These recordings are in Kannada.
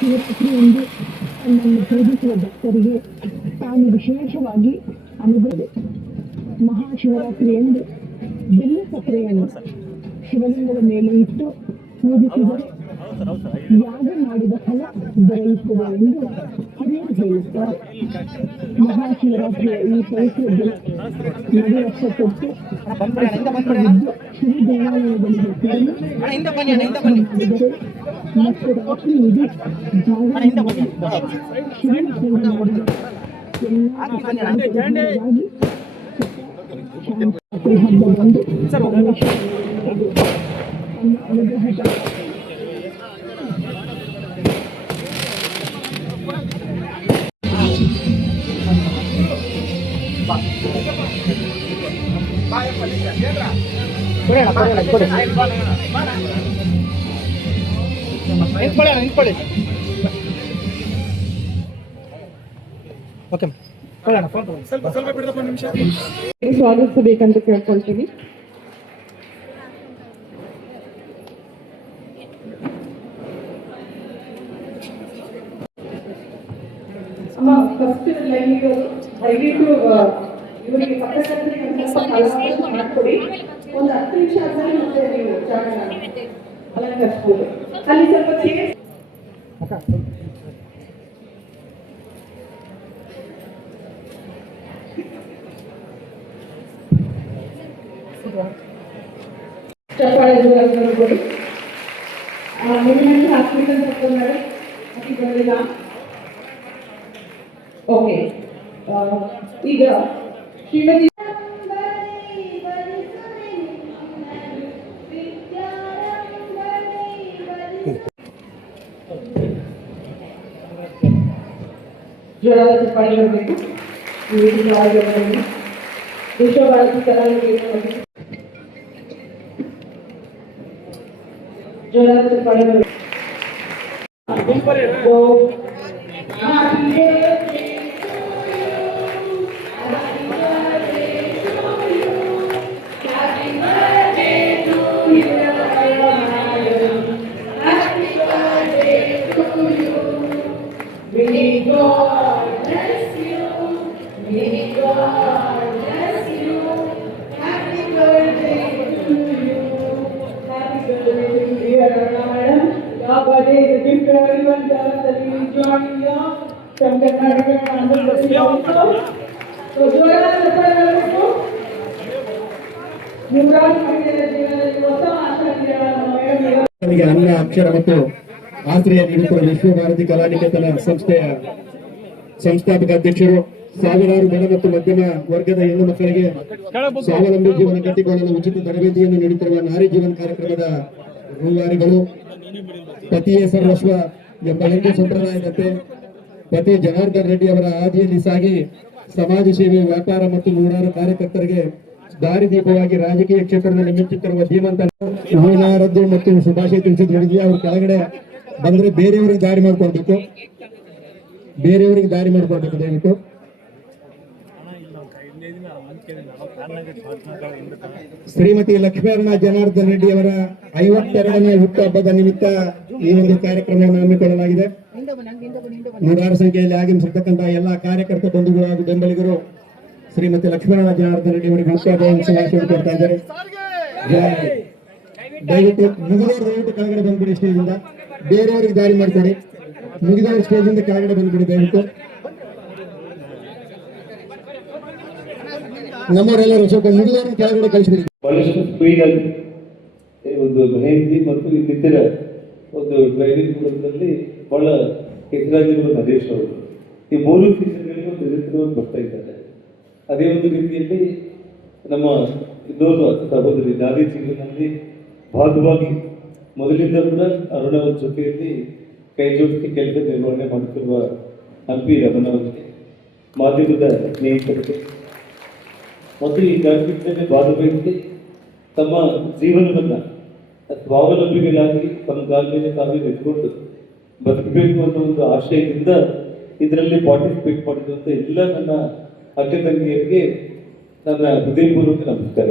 ಶಿವರಾತ್ರಿಯಂದು ನಮ್ಮನ್ನು ಪೂಜಿಸುವ ಭಕ್ತರಿಗೆ ತಾನು ವಿಶೇಷವಾಗಿ ಅನುಗ್ರಹ. ಮಹಾಶಿವರಾತ್ರಿಯಂದು ಬೆಲ್ಲ ಸಕ್ಕರೆಯನ್ನು ಶಿವಲಿಂಗದ ಮೇಲೆ ಇಟ್ಟು ಪೂಜಿಸಿದರೆ ಯಾಗ ಮಾಡಿದ ಫಲ ದೊರೆಯುತ್ತದೆ ಎಂದು ಹಿರಿಯರು ಹೇಳುತ್ತಾರೆ. ಮಹಾಶಿವರಾತ್ರಿಯ ಈ ಪವಿತ್ರ ದಿನ ನಡುವರ್ಷ ಕೊಟ್ಟು ಶ್ರೀ ದೇವಾಲಯಗಳಿಗೆ ಸೇರಿ ಮಾಡಿದರೆ ಮತ್ತು ರಾತ್ರಿ ಇಡೀ ಜಾಗರಣೆ ಹಬ್ಬದಂದು ಅನುಗ್ರಹ ಸ್ವಾಗತಿಸಬೇಕಂತ ಕೇಳ್ಕೊಳ್ತೀನಿ. ಫಸ್ಟ್ ಲೈನಿಗೆ ದಯವಿಟ್ಟು ಇವರಿಗೆ ಪಕ್ಕದಲ್ಲಿ ಮಾಡ್ಕೊಡಿ. ಒಂದು 10 ನಿಮಿಷ ಆದ್ಮೇಲೆ ಮತ್ತೆ ನೀವು ಜಾಗ ಅಲಂಕರಿಸ್ಬೋದು. ಅಲ್ಲಿ ಸ್ವಲ್ಪ ಚಪ್ಪಾಳೆ ಹಾಸ್ಪಿಟಲ್ ತಗೊಂಡ್ರೆ ಅತಿ ಬರಲಿಲ್ಲ. ಓಕೆ, ಈಗ ಶ್ರೀಮತಿ ಜೋರಾದ ಚಪ್ಪಾಳೆ ಬರಬೇಕು. ವಿಶ್ವಭಾರತಿ ಕಲಾವಿದರಿಗೆ ಜೋರಾದ ಚಪ್ಪಾಳೆ ಬರಬೇಕು. ಅನ್ನ ಅಕ್ಷರ ಮತ್ತು ಆಶ್ರಯ ನೀಡುತ್ತಿರುವ ವಿಶ್ವಭಾರತಿ ಕಲಾನಿಕೇತನ ಸಂಸ್ಥೆಯ ಸಂಸ್ಥಾಪಕ ಅಧ್ಯಕ್ಷರು, ಸಾವಿರಾರು ಬಡ ಮತ್ತು ಮಧ್ಯಮ ವರ್ಗದ ಹೆಣ್ಣು ಮಕ್ಕಳಿಗೆ ಸ್ವಾವಲಂಬಿ ಜೀವನ ಕಟ್ಟಿಕೊಳ್ಳಲು ಉಚಿತ ತರಬೇತಿಯನ್ನು ನೀಡುತ್ತಿರುವ ನಾರಿ ಜೀವನ ಕಾರ್ಯಕ್ರಮದ ರೂವಾರಿಗಳು, ಪತಿಯೇ ಸರ್ವಸ್ವ ಎಂಬ ಹಿಂದೂ ಸಂಪ್ರದಾಯದಂತೆ ಪತಿ ಜನಾರ್ದನ್ ರೆಡ್ಡಿ ಅವರ ಹಾದಿಯಲ್ಲಿ ಸಾಗಿ ಸಮಾಜ ಸೇವೆ, ವ್ಯಾಪಾರ ಮತ್ತು ನೂರಾರು ಕಾರ್ಯಕರ್ತರಿಗೆ ದಾರಿದೀಪವಾಗಿ ರಾಜಕೀಯ ಕ್ಷೇತ್ರದಲ್ಲಿ ಮಿಂಚುತ್ತಿರುವ ಧೀಮಂತ ಹೂವಿನಾರದ್ದು ಮತ್ತು ಶುಭಾಶಯ ತಿಳಿಸಿದ್ರು. ಅವ್ರ ಕೆಳಗಡೆ ಬಂದ್ರೆ ಬೇರೆಯವರಿಗೆ ದಾರಿ ಮಾಡ್ಕೊಡ್ಬೇಕು, ದಯವಿಟ್ಟು. ಶ್ರೀಮತಿ ಲಕ್ಷ್ಮೀನಾರಾಯಣ ಜನಾರ್ದನ್ ರೆಡ್ಡಿ ಅವರ 52ನೇ ಹುಟ್ಟುಹಬ್ಬದ ನಿಮಿತ್ತ ಈ ಒಂದು ಕಾರ್ಯಕ್ರಮವನ್ನು ಹಮ್ಮಿಕೊಳ್ಳಲಾಗಿದೆ. ನೂರಾರು ಸಂಖ್ಯೆಯಲ್ಲಿ ಆಗಮಿಸಿರ್ತಕ್ಕಂತಹ ಎಲ್ಲಾ ಕಾರ್ಯಕರ್ತ ಬಂಧುಗಳು ಹಾಗೂ ಬೆಂಬಲಿಗರು ಶ್ರೀಮತಿ ಲಕ್ಷ್ಮೀನಾರಾಯಣ ಜನಾರ್ದನ್ ರೆಡ್ಡಿ ಅವರಿಗೆ ಹುಟ್ಟುಹಬ್ಬ ಶುಭಾಶಯ ಕೊಡ್ತಾ ಇದ್ದಾರೆ. ದಯವಿಟ್ಟು ಮುಗಿದವರು ಕೆಳಗಡೆ ಬಂದ್ಬಿಡಿ, ಸ್ಟೇಜಿಂದ ಬೇರೆಯವರಿಗೆ ದಾರಿ ಮಾಡಿಕೊಡಿ. ಮುಗಿದವರು ಸ್ಟೇಜಿಂದ ಕೆಳಗಡೆ ಬಂದ್ಬಿಡಿ ದಯವಿಟ್ಟು. ನಮ್ಮವರೆಲ್ಲರೂ ಸ್ವಲ್ಪ ಮುಗಿದವರು ಕೆಳಗಡೆ ಕಳಿಸ್ಬಿಡಿ. ಬಹಳಷ್ಟು ಸ್ಪೀಡ್ ಅಲ್ಲಿ ಒಂದು ಮೆಹಂದಿ ಮತ್ತು ಇನ್ನಿತರ ಒಂದು ಡ್ರೈವಿಂಗ್ ಗುಣದಲ್ಲಿ ಬಹಳ ಹೆಸರಾಗಿರುವ ನರೇಶ್ ಅವರು ಈ 3 ಸೀಸನ್ಗಳಿಗೆ ಒಂದು ಹೆಸರು ಬರ್ತಾ ಇದ್ದಾರೆ. ಅದೇ ಒಂದು ರೀತಿಯಲ್ಲಿ ನಮ್ಮ ಇನ್ನೊಂದು ಸಹೋದರಿ ನಾರಿ ಜೀವನದಲ್ಲಿ ಭಾಗವಾಗಿ ಮೊದಲಿಂದ ಕೂಡ ಅರುಣ ಅವರ ಜೊತೆಯಲ್ಲಿ ಕೈ ಜೋಡಿಸಿ ಕೆಲಸ ನಿರ್ವಹಣೆ ಮಾಡುತ್ತಿರುವ ಹಂಪಿ ರಮಣ ಅವರಿಗೆ, ಮಾಧ್ಯಮದ ಸ್ನೇಹಿತರಿಗೆ ಮತ್ತು ಈ ಕಾರ್ಯಕ್ರಮದಲ್ಲಿ ಭಾಗವಹಿಸಿ ತಮ್ಮ ಜೀವನವನ್ನು ಸ್ವಾವಲಂಬಿಗಳಾಗಿ ತಮ್ಮ ಕಾಲ ಮೇಲೆ ತಾವೇ ನಿಂತುಕೊಂಡು ಬದುಕಬೇಕು ಅನ್ನೋ ಒಂದು ಆಶಯದಿಂದ ಇದರಲ್ಲಿ ಪಾರ್ಟಿಸಿಪೇಟ್ ಮಾಡಿರುವಂಥ ಎಲ್ಲ ನನ್ನ ಅಕ್ಕ ತಂಗಿಯರಿಗೆ ನನ್ನ ಹೃದಯಪೂರ್ವಕ ನಮಸ್ಕಾರ.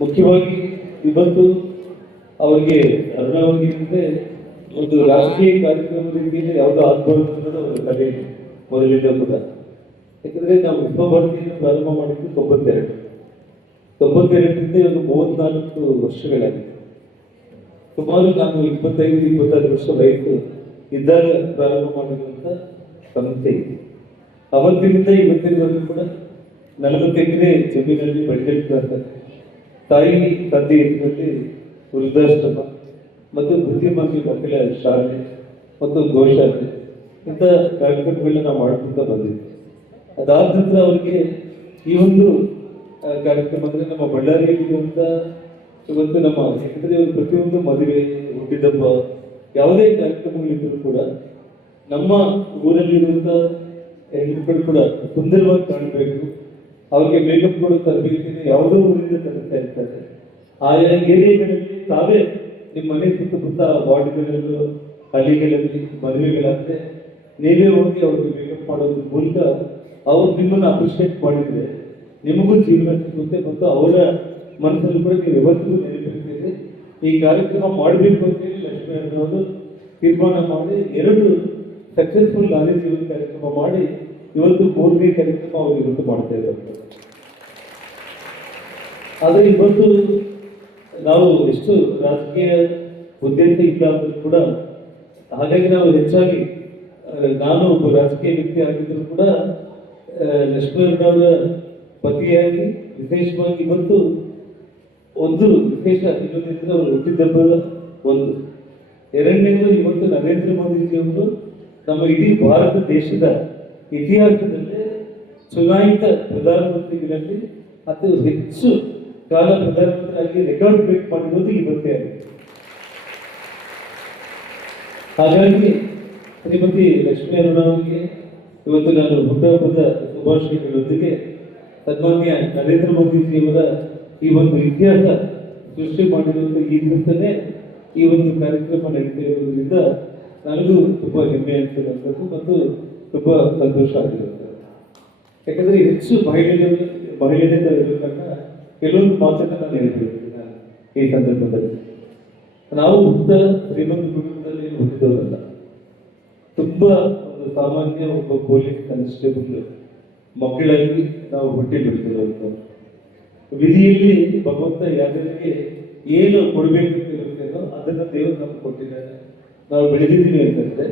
ಮುಖ್ಯವಾಗಿ ಇವತ್ತು ಅವರಿಗೆ ಅರುಣಾವರಿಗೆ ಒಂದು ರಾಜಕೀಯ ಕಾರ್ಯಕ್ರಮ ರೀತಿಯಲ್ಲಿ ಯಾವುದೋ ಆಗ್ಬಾರ್ದು ಅನ್ನೋದು ಅವರ ಕಲೆ ಮೊದಲಿಂದ ಕೂಡ. ಯಾಕಂದ್ರೆ ನಾವು ವಿಶ್ವಭಾರತಿಯನ್ನು ಪ್ರಾರಂಭ ಮಾಡಿದ್ದು 92ರಿಂದ ಒಂದು 34 ವರ್ಷಗಳಾಗಿದೆ. ಸುಮಾರು ನಾನು 25-26 ವರ್ಷ ವಯಸ್ಸು ಇದ್ದಾಗ ಪ್ರಾರಂಭ ಮಾಡಿರುವಂಥ ಸಂಸ್ಥೆ ಇದೆ. ಅವತ್ತಿನಿಂದ ಇವತ್ತಿನವರೆಗೂ ಕೂಡ 40 ಎಕರೆ ಜಮೀನಲ್ಲಿ ಬೆಳೆದಿರ್ತಾರೆ. ತಾಯಿ ತಂದೆ ಹೆಸರಲ್ಲಿ ವೃದ್ಧಾಶ್ರಮ ಮತ್ತು ಬುದ್ಧಿಮಾಂದ್ಯ ಮಕ್ಕಳ ಶಾಲೆ ಮತ್ತು ಗೋಶಾಲೆ ಇಂಥ ಕಾರ್ಯಕ್ರಮಗಳನ್ನ ನಾವು ಮಾಡ್ಕೊತಾ ಬಂದಿದ್ವಿ. ಅದಾದ ನಂತರ ಅವರಿಗೆ ಈ ಒಂದು ಕಾರ್ಯಕ್ರಮ ಅಂದರೆ ನಮ್ಮ ಬಳ್ಳಾರಿಯಲ್ಲಿರುವಂಥ ಇವತ್ತು ನಮ್ಮ ಯಾಕಂದರೆ ಇವರು ಪ್ರತಿಯೊಂದು ಮದುವೆ, ಹುಟ್ಟಿದಬ್ಬ, ಯಾವುದೇ ಕಾರ್ಯಕ್ರಮಗಳಿದ್ದರೂ ಕೂಡ ನಮ್ಮ ಊರಲ್ಲಿರುವಂಥ ಹೆಣ್ಮಕ್ಳು ಕೂಡ ಸುಂದರವಾಗಿ ಕಾಣಬೇಕು, ಅವ್ರಿಗೆ ಮೇಕಪ್ ಕೊಡೋ ತರಬೇತಿಯನ್ನು ಯಾವುದೋ ಊರಿಂದ ತರಿಸ್ತಾ ಇರ್ತಾರೆ. ಆಯಾ ಏರಿಯಾಗಳಲ್ಲಿ ತಾವೇ ನಿಮ್ಮ ಮನೆ ಸುತ್ತಮುತ್ತ ವಾರ್ಡ್ಗಳಲ್ಲೂ ಹಳ್ಳಿಗಳಲ್ಲಿ ಮದುವೆಗಳಾದರೆ ನೀವೇ ಹೋಗಿ ಅವ್ರಿಗೆ ಮೇಕಪ್ ಮಾಡೋದ್ರ ಮೂಲಕ ಅವ್ರು ನಿಮ್ಮನ್ನು ಅಪ್ರಿಷಿಯೇಟ್ ಮಾಡಿದರೆ ನಿಮಗೂ ಜೀವನ ಸಿಗುತ್ತೆ ಮತ್ತು ಅವರ ಮನಸ್ಸಲ್ಲಿ ಕೂಡ ನೀವು ಯಾವತ್ತಿಗೂ ನೆನಪಿರ್ತೀರಿ. ಈ ಕಾರ್ಯಕ್ರಮ ಮಾಡಬೇಕು ಅಂತೇಳಿ ಲಕ್ಷ್ಮೀ ಅವರು ತೀರ್ಮಾನ ಮಾಡಿ 2 ಸಕ್ಸಸ್ಫುಲ್ ನಾಲೆಜ್ ಜೀವನ ಕಾರ್ಯಕ್ರಮ ಮಾಡಿ ಇವತ್ತು 3ನೇ ಕಾರ್ಯಕ್ರಮ ಅವರು ಇವತ್ತು ಮಾಡ್ತಾ ಇದ್ದಾರೆ. ಆದರೆ ಇವತ್ತು ನಾವು ಎಷ್ಟು ರಾಜಕೀಯ ಉದ್ದೇಶ ಇಲ್ಲ ಅಂದ್ರೂ ಕೂಡ, ಹಾಗಾಗಿ ನಾವು ಹೆಚ್ಚಾಗಿ ನಾನು ಒಬ್ಬ ರಾಜಕೀಯ ವ್ಯಕ್ತಿ ಆಗಿದ್ದರೂ ಕೂಡ ಲಕ್ಷ್ಮೀಯವರ ಪತಿಯಾಗಿ ವಿಶೇಷವಾಗಿ ಇವತ್ತು ಒಂದು ವಿಶೇಷ ಇನ್ನೊಂದಿದ್ರೆ ಅವರು ಹುಟ್ಟಿದಬ್ಬದ ಒಂದು, ಎರಡನೇದು ಇವತ್ತು ನರೇಂದ್ರ ಮೋದಿಜಿಯವರು ನಮ್ಮ ಇಡೀ ಭಾರತ ದೇಶದ ಇತಿಹಾಸದಲ್ಲೇ ಚುನಾಯಿತ ಪ್ರಧಾನಮಂತ್ರಿಗಳಲ್ಲಿ ಅತಿ ಹೆಚ್ಚು ಕಾಲ ಪ್ರಧಾನಮಂತ್ರಿಯಾಗಿ ರೆಕಾರ್ಡ್ ಬ್ರೇಕ್ ಮಾಡಿರೋದು ಇವತ್ತೇ ಆಗಿದೆ. ಹಾಗಾಗಿ ಶ್ರೀಮತಿ ಲಕ್ಷ್ಮೀ ಅರುಣಾವರಿಗೆ ಇವತ್ತು ನಾನು ಹುಟ್ಟುಹಬ್ಬದ ಶುಭಾಶಯಗಳೊಂದಿಗೆ ಸನ್ಮಾನ್ಯ ನರೇಂದ್ರ ಮೋದಿಜಿಯವರ ಈ ಒಂದು ಇತಿಹಾಸ ಸೃಷ್ಟಿ ಮಾಡಿರುವಂಥ ಈ ದಿವಸನೇ ಈ ಒಂದು ಕಾರ್ಯಕ್ರಮ ನಡೀತಾ ಇರೋದ್ರಿಂದ ನನಗೂ ತುಂಬ ಹೆಮ್ಮೆ ಅನಿಸಿರುವಂಥದ್ದು ಮತ್ತು ತುಂಬ ಸಂತೋಷ ಆಗಿರುತ್ತೆ. ಯಾಕಂದರೆ ಹೆಚ್ಚು ಮಹಿಳೆಯರಿಂದ ಇರೋ ಕಾರಣ ಕೆಲವೊಂದು ಮಾತನ್ನು ನಾನು ಹೇಳ್ಬಿಡ್ತೀನಿ ನಾನು ಈ ಸಂದರ್ಭದಲ್ಲಿ. ನಾವು ಹುಟ್ಟಿದ ಶ್ರೀಮಂತ ಕುಟುಂಬದಲ್ಲಿ ಹುಟ್ಟಿದವರಲ್ಲ, ತುಂಬ ಒಂದು ಸಾಮಾನ್ಯ ಒಬ್ಬ ಪೊಲೀಸ್ ಕಾನ್ಸ್ಟೇಬಲ್ ಮಕ್ಕಳಾಗಿ ನಾವು ಹುಟ್ಟಿ ಬಿಡ್ತಿರುವಂಥದ್ದು. ವಿಧಿಯಲ್ಲಿ ಭಗವಂತ ಯಾರಿಗೆ ಏನು ಕೊಡಬೇಕು ಅಂತ ಇರುತ್ತೇನೋ ಅದನ್ನು ದೇವರು ನಮ್ಗೆ ಕೊಟ್ಟಿದ್ದಾರೆ. ನಾವು ಬೆಳೆದಿದ್ದೀವಿ ಅಂತಂದ್ರೆ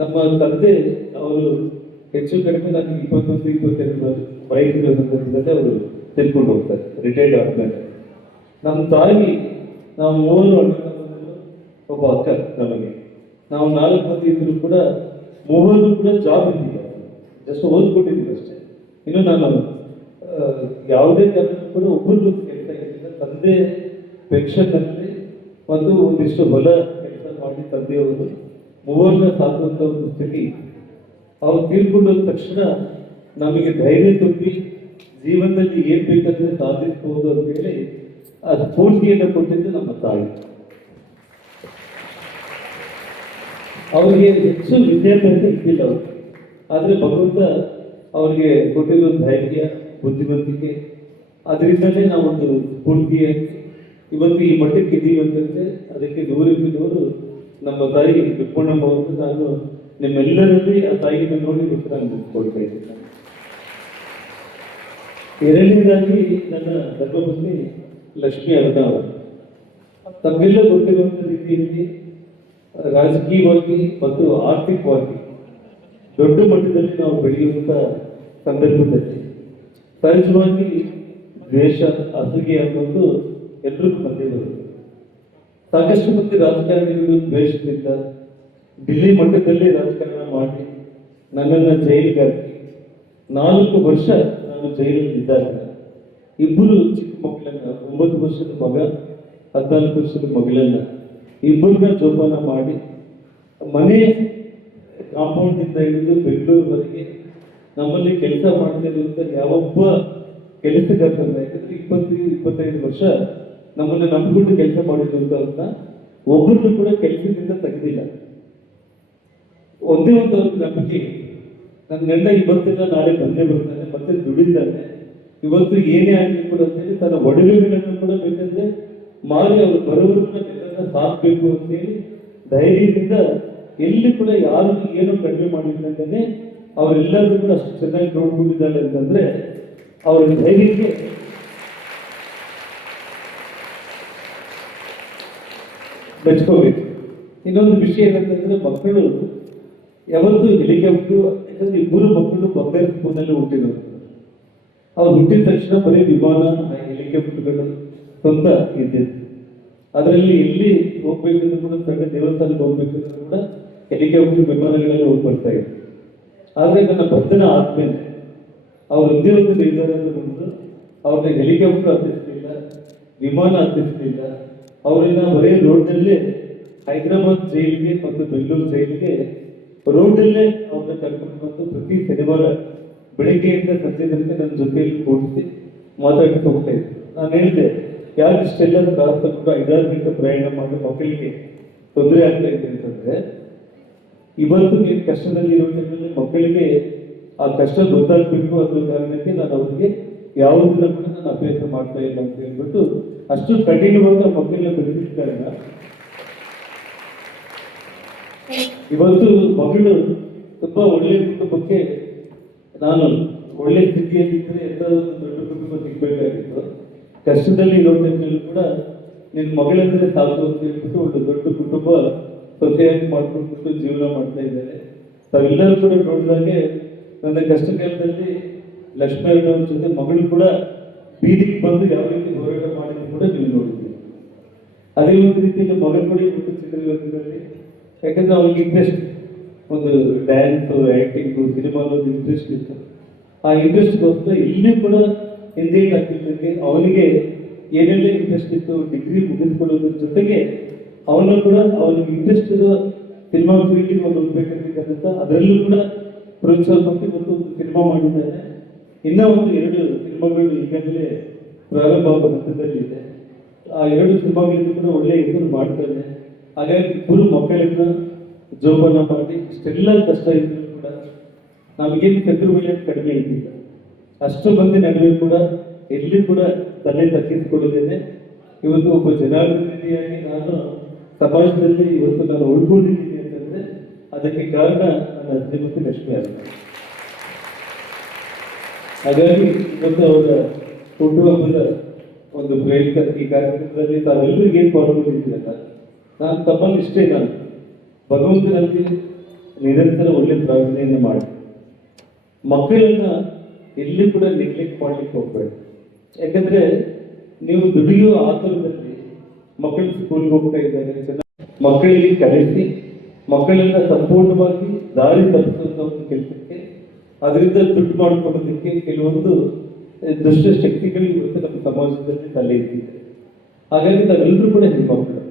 ನಮ್ಮ ತಂದೆ ಅವರು ಹೆಚ್ಚು ಕಡಿಮೆ ನನಗೆ 21-22 ವಯಸ್ಸಿನ ಸಂದರ್ಭದಲ್ಲಿ ಅವರು ತಿಳ್ಕೊಂಡು ಹೋಗ್ತಾರೆ, ರಿಟೈರ್ಡ್ ಆದ್ಮೇಲೆ. ನಮ್ಮ ತಾಯಿ, ನಾವು 3 ಅಣ್ಣ ತಮ್ಮಂದಿರು, ಒಬ್ಬ ಅಕ್ಕ ನಮಗೆ, ನಾವು 4 ಮಂದಿ ಇದ್ರು ಕೂಡ 3 ಕೂಡ ಜಾಬ್ ಇದ್ದೀವಿ, ಜಸ್ಟ್ ಓದ್ಕೊಟ್ಟಿದ್ದೀವಿ ಅಷ್ಟೇ. ಇನ್ನು ನಾನು ಯಾವುದೇ ಕಾರಣಕ್ಕೂ ಕೂಡ ಒಬ್ಬರಿಗೂ ಕೆಲಸ ಇರಲಿಲ್ಲ. ತಂದೆ ಪೆನ್ಷನ್ನಲ್ಲಿ ಮತ್ತು ಒಂದಿಷ್ಟು ಹೊಲ ಕೆಲಸ ಮಾಡಿ ತಂದೆಯವರು 3 ಸಾಕುವಂಥ ಒಂದು ಸ್ಥಿತಿ. ಅವ್ರು ತೀರ್ಕೊಂಡ ತಕ್ಷಣ ನಮಗೆ ಧೈರ್ಯ ತುಂಬಿ ಜೀವನದಲ್ಲಿ ಏನ್ ಬೇಕಂದ್ರೆ ಸಾಧಿಸಬಹುದು ಅಂತ ಹೇಳಿ ಆ ಸ್ಫೂರ್ತಿಯನ್ನು ಕೊಟ್ಟಿದ್ದು ನಮ್ಮ ತಾಯಿ. ಅವರಿಗೆ ಹೆಚ್ಚು ವಿದ್ಯಾಭ್ಯಾಸ ಇದ್ದಿಲ್ಲ ಅವರು, ಆದರೆ ಭಗವಂತ ಅವರಿಗೆ ಕೊಟ್ಟಿರೋ ಧೈರ್ಯ, ಬುದ್ಧಿವಂತಿಕೆ, ಅದರಿಂದಲೇ ನಾವೊಂದು ಸ್ಫೂರ್ತಿಯಾಗಿ ಇವತ್ತು ಈ ಮಟ್ಟಕ್ಕೆ ಇದ್ದೀವಿ ಅಂತಂದ್ರೆ ಅದಕ್ಕೆ 100% ನಮ್ಮ ತಾಯಿ ವಿಪುಣಮ್ಮ ಅವರು. ನಾನು ನಿಮ್ಮೆಲ್ಲರಲ್ಲಿ ಆ ತಾಯಿಯನ್ನು ನೋಡಿ ನಾನು ನಿಂತ್ಕೊಳ್ತಾ ಇದ್ದೀನಿ. ಎರಡನೇದಾಗಿ ನನ್ನ ಧರ್ಮಪತ್ನಿ ಲಕ್ಷ್ಮೀ ಅರುಣಾವರ್. ತಮಗೆಲ್ಲ ಗೊತ್ತಿರುವಂಥ ರೀತಿಯಲ್ಲಿ ರಾಜಕೀಯವಾಗಿ ಮತ್ತು ಆರ್ಥಿಕವಾಗಿ ದೊಡ್ಡ ಮಟ್ಟದಲ್ಲಿ ನಾವು ಬೆಳೆಯುವಂಥ ಸಂದರ್ಭದಲ್ಲಿ ಸಹಜವಾಗಿ ದ್ವೇಷ, ಅಸೂಯೆ ಅನ್ನೋದು ಎಲ್ರಿಗೂ ಬಂದೇ ಬರುತ್ತೆ. ಸಾಕಷ್ಟು ಮಂದಿ ರಾಜಕಾರಣಿಗಳು ದ್ವೇಷದಿಂದ ದಿಲ್ಲಿ ಮಟ್ಟದಲ್ಲಿ ರಾಜಕಾರಣ ಮಾಡಿ ನನ್ನನ್ನು ಜೈಲಿಗೆ ಹಾಕಿ 4 ವರ್ಷ ನಾನು ಜೈಲಲ್ಲಿ ಇದ್ದಾಗ 2 ಚಿಕ್ಕ ಮಕ್ಕಳನ್ನ, 9 ವರ್ಷದ ಮಗ, 14 ವರ್ಷದ ಮಗಳನ್ನ, 2 ಜೋಪಾನ ಮಾಡಿ ಮನೆ ಕಾಂಪೌಂಡಿಂದ ಹಿಡಿದು ಬೆಂಗಳೂರುವರೆಗೆ ನಮ್ಮಲ್ಲಿ ಕೆಲಸ ಮಾಡ್ತಾ ಇರುವಂಥ ಯಾವೊಬ್ಬ ಕೆಲಸಗಾರರನ್ನ, ಯಾಕಂದ್ರೆ 20-25 ವರ್ಷ ನಮ್ಮನ್ನು ನಂಬಿಕೊಂಡು ಕೆಲಸ ಮಾಡಿರುವಂತವ್ರನ್ನ ಒಬ್ಬರನ್ನು ಕೂಡ ಕೆಲಸದಿಂದ ತೆಗೆದಿಲ್ಲ. ಒಂದೇ ಒಂದು ಅವ್ರಿಗೆ ನಂಬಿಕೆ, ನನ್ನ ಗಂಡ ಇವತ್ತಿನ ನಾಳೆ ಬಂದೇ ಬರ್ತಾನೆ, ಮತ್ತೆ ದುಡಿತಾನೆ, ಇವತ್ತು ಏನೇ ಆಗಲಿ ಕೂಡ ಅಂತೇಳಿ ತನ್ನ ಒಡವೆಗಳನ್ನು ಕೂಡ ಬೇಕಂದ್ರೆ ಮಾರಿ ಅವರು ಬರೋವ್ರನ್ನ ಸಾಕ್ಬೇಕು ಅಂತೇಳಿ ಧೈರ್ಯದಿಂದ ಎಲ್ಲಿ ಕೂಡ ಯಾರು ಏನು ಕಡಿಮೆ ಮಾಡಿದಂತಾನೆ ಅವರೆಲ್ಲರೂ ಕೂಡ ಅಷ್ಟು ಚೆನ್ನಾಗಿ ನೋಡ್ಕೊಂಡಿದ್ದಾರೆ ಅಂತಂದ್ರೆ ಅವರ ಧೈರ್ಯಕ್ಕೆ ಮೆಚ್ಕೋಬೇಕು. ಇನ್ನೊಂದು ವಿಷಯ ಏನಂತಂದ್ರೆ ಮಕ್ಕಳು ಯಾವತ್ತು ಹೆಲಿಕಾಪ್ಟರ್, ಯಾಕಂದ್ರೆ ಇಬ್ಬರು ಮಕ್ಕಳು ಬಂಗಾರ ಸ್ಪೂನಲ್ಲಿ ಹುಟ್ಟಿರೋದು. ಅವ್ರು ಹುಟ್ಟಿದ ತಕ್ಷಣ ಬರೀ ವಿಮಾನ ಹೆಲಿಕಾಪ್ಟರ್ಗಳು ಸ್ವಂತ ಇದ್ದಿದ್ದು. ಅದರಲ್ಲಿ ಎಲ್ಲಿ ಹೋಗ್ಬೇಕಂದ್ರೂ ಕೂಡ ಸಣ್ಣ ದೇವಸ್ಥಾನಕ್ಕೆ ಹೋಗ್ಬೇಕಂದ್ರೂ ಕೂಡ ಹೆಲಿಕಾಪ್ಟರ್ ವಿಮಾನಗಳಲ್ಲಿ ಹೋಗಿ ಬರ್ತಾ ಇದ್ರು. ಆದ್ರೆ ನನ್ನ ಬಂಧನ ಆದ್ಮೇಲೆ ಅವ್ರು ಒಂದೇ ಒಂದು ನಿರ್ಧಾರ ಬಂದು ಅವ್ರನ್ನ ಹೆಲಿಕಾಪ್ಟರ್ ಹತ್ತಿಸ್ಲಿಲ್ಲ, ವಿಮಾನ ಹತ್ತಿಸ್ಲಿಲ್ಲ. ಅವರನ್ನ ಬರೀ ರೋಡ್ನಲ್ಲೇ ಹೈದರಾಬಾದ್ ಜೈಲಿಗೆ ಮತ್ತು ಬೆಂಗಳೂರು ಜೈಲಿಗೆ ರೋಡಲ್ಲೇ ಅವ್ರನ್ನ ಕರ್ಕೊಂಡು ಬಂದು ಪ್ರತಿ ಶನಿವಾರ ಬೆಳಿಗ್ಗೆಯಿಂದ ಸಂಜೆ ತನಕ ನನ್ನ ಜೊತೆಯಲ್ಲಿ ಕೂಡಿಸಿ ಮಾತಾಡ್ತಾ ಹೋಗ್ತಾ ಇದ್ರು. ನಾನು ಹೇಳಿದೆ, ಯಾರು ಇಷ್ಟೆಲ್ಲ ಕಾರ್ ತಗೊಂಡು 5-6 ಗಂಟೆ ಪ್ರಯಾಣ ಮಾಡಿ ಮಕ್ಕಳಿಗೆ ತೊಂದರೆ ಆಗ್ತಾ ಇದೆ ಅಂತಂದ್ರೆ, ಇವತ್ತು ನೀವು ಕಷ್ಟದಲ್ಲಿ ಇರೋ ಟೈಮಲ್ಲಿ ಮಕ್ಕಳಿಗೆ ಆ ಕಷ್ಟ ಗೊತ್ತಾಗ್ಬೇಕು ಅನ್ನೋ ಕಾರಣಕ್ಕೆ ನಾನು ಅವ್ರಿಗೆ ಯಾವುದನ್ನ ಕೂಡ ನಾನು ಅಭ್ಯಾಸ ಮಾಡ್ತಾ ಇಲ್ಲ ಅಂತ ಹೇಳ್ಬಿಟ್ಟು ಅಷ್ಟು ಕಠಿಣವಾದ ಮಕ್ಕಳನ್ನ ಬೆಳೆಸಿದ ಕಾರಣ ಇವತ್ತು ಮಗಳು ತುಂಬಾ ಒಳ್ಳೆಯ ಕುಟುಂಬಕ್ಕೆ, ನಾನು ಒಳ್ಳೆ ಸ್ಥಿತಿಯಲ್ಲಿದ್ದರೆ ಎಂತ ಒಂದು ದೊಡ್ಡ ಕುಟುಂಬ ಸಿಗ್ಬೇಕಾಗಿತ್ತು. ಕಷ್ಟದಲ್ಲಿ ಇರೋ ಟೈಮಲ್ಲಿ ಕೂಡ ನಿನ್ನ ಮಗಳಂದ್ರೆ ಸಾಕು ಅಂತ ಹೇಳ್ಬಿಟ್ಟು ಒಂದು ದೊಡ್ಡ ಕುಟುಂಬ ಸೊಸೆಯಾಗಿ ಮಾಡ್ಕೊಂಡ್ಬಿಟ್ಟು ಜೀವನ ಮಾಡ್ತಾ ಇದ್ದಾರೆ. ತಾವೆಲ್ಲರೂ ಕೂಡ ನೋಡಿದಾಗೆ ನನ್ನ ಕಷ್ಟ ಕಾಲದಲ್ಲಿ ಲಕ್ಷ್ಮೀ ಅವ್ರ ಜೊತೆ ಮಗಳು ಕೂಡ ಬೀದಿಗೆ ಬಂದು ಯಾವ ರೀತಿ ಹೋರಾಟ ಮಾಡಿದ್ರು ಕೂಡ ನೀವು ನೋಡಿದ್ದೀವಿ. ಅದೇ ಒಂದು ರೀತಿಯಲ್ಲಿ ಮಗಳು ಕೂಡ ಇವತ್ತು ಚಿತ್ರರಂಗದಲ್ಲಿ, ಯಾಕಂದ್ರೆ ಅವ್ರಿಗೆ ಇಂಟ್ರೆಸ್ಟ್ ಒಂದು ಡ್ಯಾನ್ಸ್, ಆಕ್ಟಿಂಗು, ಸಿನಿಮಾ ಒಂದು ಇಂಟ್ರೆಸ್ಟ್ ಇತ್ತು. ಆ ಇಂಟ್ರೆಸ್ಟ್ಗೋಸ್ಕರ ಇಲ್ಲಿ ಕೂಡ ಹಿಂದೆ ಆಗ್ತಿದ್ದಂಗೆ ಅವನಿಗೆ ಏನೆಲ್ಲ ಇಂಟ್ರೆಸ್ಟ್ ಇತ್ತು, ಡಿಗ್ರಿ ಮುಗಿದುಕೊಳ್ಳೋದ್ರ ಜೊತೆಗೆ ಅವನು ಕೂಡ ಅವನಿಗೆ ಇಂಟ್ರೆಸ್ಟ್ ಇರೋ ಸಿನಿಮಾ ಫೀಲ್ಡಿಗೆ ಒಂದು ಹೋಗ್ಬೇಕಂತ ಅದರಲ್ಲೂ ಕೂಡ ಪ್ರೋತ್ಸಾಹ ಕೊಟ್ಟು ಇವತ್ತು ಒಂದು ಸಿನಿಮಾ ಮಾಡಿದ್ದಾನೆ. ಇನ್ನೂ ಒಂದು 2 ಸಿನಿಮಾಗಳು ಈಗಾಗಲೇ ಪ್ರಾರಂಭ ಆಗುವ ಹಂತದಲ್ಲಿದೆ. ಆ 2 ಸಿನಿಮಾಗಳಿಂದ ಕೂಡ ಒಳ್ಳೆಯ ಹೆಸರು ಮಾಡ್ತಾನೆ. ಹಾಗಾಗಿ ಇಬ್ಬರು ಮಕ್ಕಳನ್ನ ಜೋಪಾನ ಮಾಡಿ ಇಷ್ಟೆಲ್ಲ ಕಷ್ಟ ಇದ್ರು ಕೂಡ ನಮಗೇನು ಶತ್ರುಗಳೇ ಕಡಿಮೆ ಇದ್ದಿಲ್ಲ. ಅಷ್ಟು ಮಂದಿ ನಡುವೆ ಕೂಡ ಎಲ್ಲಿ ಕೂಡ ತಲೆ ತಗ್ಗಿಸಿಕೊಳ್ಳುತ್ತೇನೆ. ಇವತ್ತು ಒಬ್ಬ ಜನಾರ್ದನಿಯಾಗಿ ನಾನು ಸಮಾಜದಲ್ಲಿ ಇವತ್ತು ನಾನು ಉಳ್ಕೊಂಡಿದ್ದೀನಿ ಅಂತಂದ್ರೆ ಅದಕ್ಕೆ ಕಾರಣ ನನ್ನ ಶ್ರೀಮತಿ ಲಕ್ಷ್ಮಿ ಅವರು. ಹಾಗಾಗಿ ಇವತ್ತು ಅವರ ಹುಟ್ಟುಹಬ್ಬದ ಒಂದು ಪ್ರಯುಕ್ತ ಈ ಕಾರ್ಯಕ್ರಮದಲ್ಲಿ ತಾವೆಲ್ಲರಿಗೂ ಏನು ಪಾಲ್ಗೊಂಡಿದ್ದೀರಲ್ಲ, ನಾನು ತಮ್ಮಲ್ಲಿ ಇಷ್ಟೇ, ನಾನು ಭಗವಂತನಲ್ಲಿ ನಿರಂತರ ಒಳ್ಳೆ ಪ್ರಾರ್ಥನೆಯನ್ನು ಮಾಡಿ ಮಕ್ಕಳನ್ನ ಎಲ್ಲಿ ಕೂಡ ನೆಗ್ಲೆಕ್ಟ್ ಮಾಡ್ಲಿಕ್ಕೆ ಹೋಗ್ಬೇಡಿ. ಯಾಕಂದ್ರೆ ನೀವು ದುಡಿಯೋ ಆತುರದಲ್ಲಿ ಮಕ್ಕಳು ಸ್ಕೂಲ್ಗೆ ಹೋಗ್ತಾ ಇದ್ದಾರೆ, ಮಕ್ಕಳಿಗೆ ಕಲಿಸಿ ಮಕ್ಕಳನ್ನ ಸಂಪೂರ್ಣವಾಗಿ ದಾರಿ ತಪ್ಪಿಸುವಂತ ಒಂದು ಕೆಲಸಕ್ಕೆ ಅದರಿಂದ ದುಡ್ಡು ಮಾಡಿಕೊಳ್ಳೋದಕ್ಕೆ ಕೆಲವೊಂದು ದುಷ್ಟ ಶಕ್ತಿಗಳು ಇವತ್ತು ನಮ್ಮ ಸಮಾಜದಲ್ಲಿ ತಲೆ ಇಟ್ಟಿದೆ. ಹಾಗಾಗಿ ತಾವೆಲ್ಲರೂ ಕೂಡ ಹೆಣ್ಮಕ್ಳು,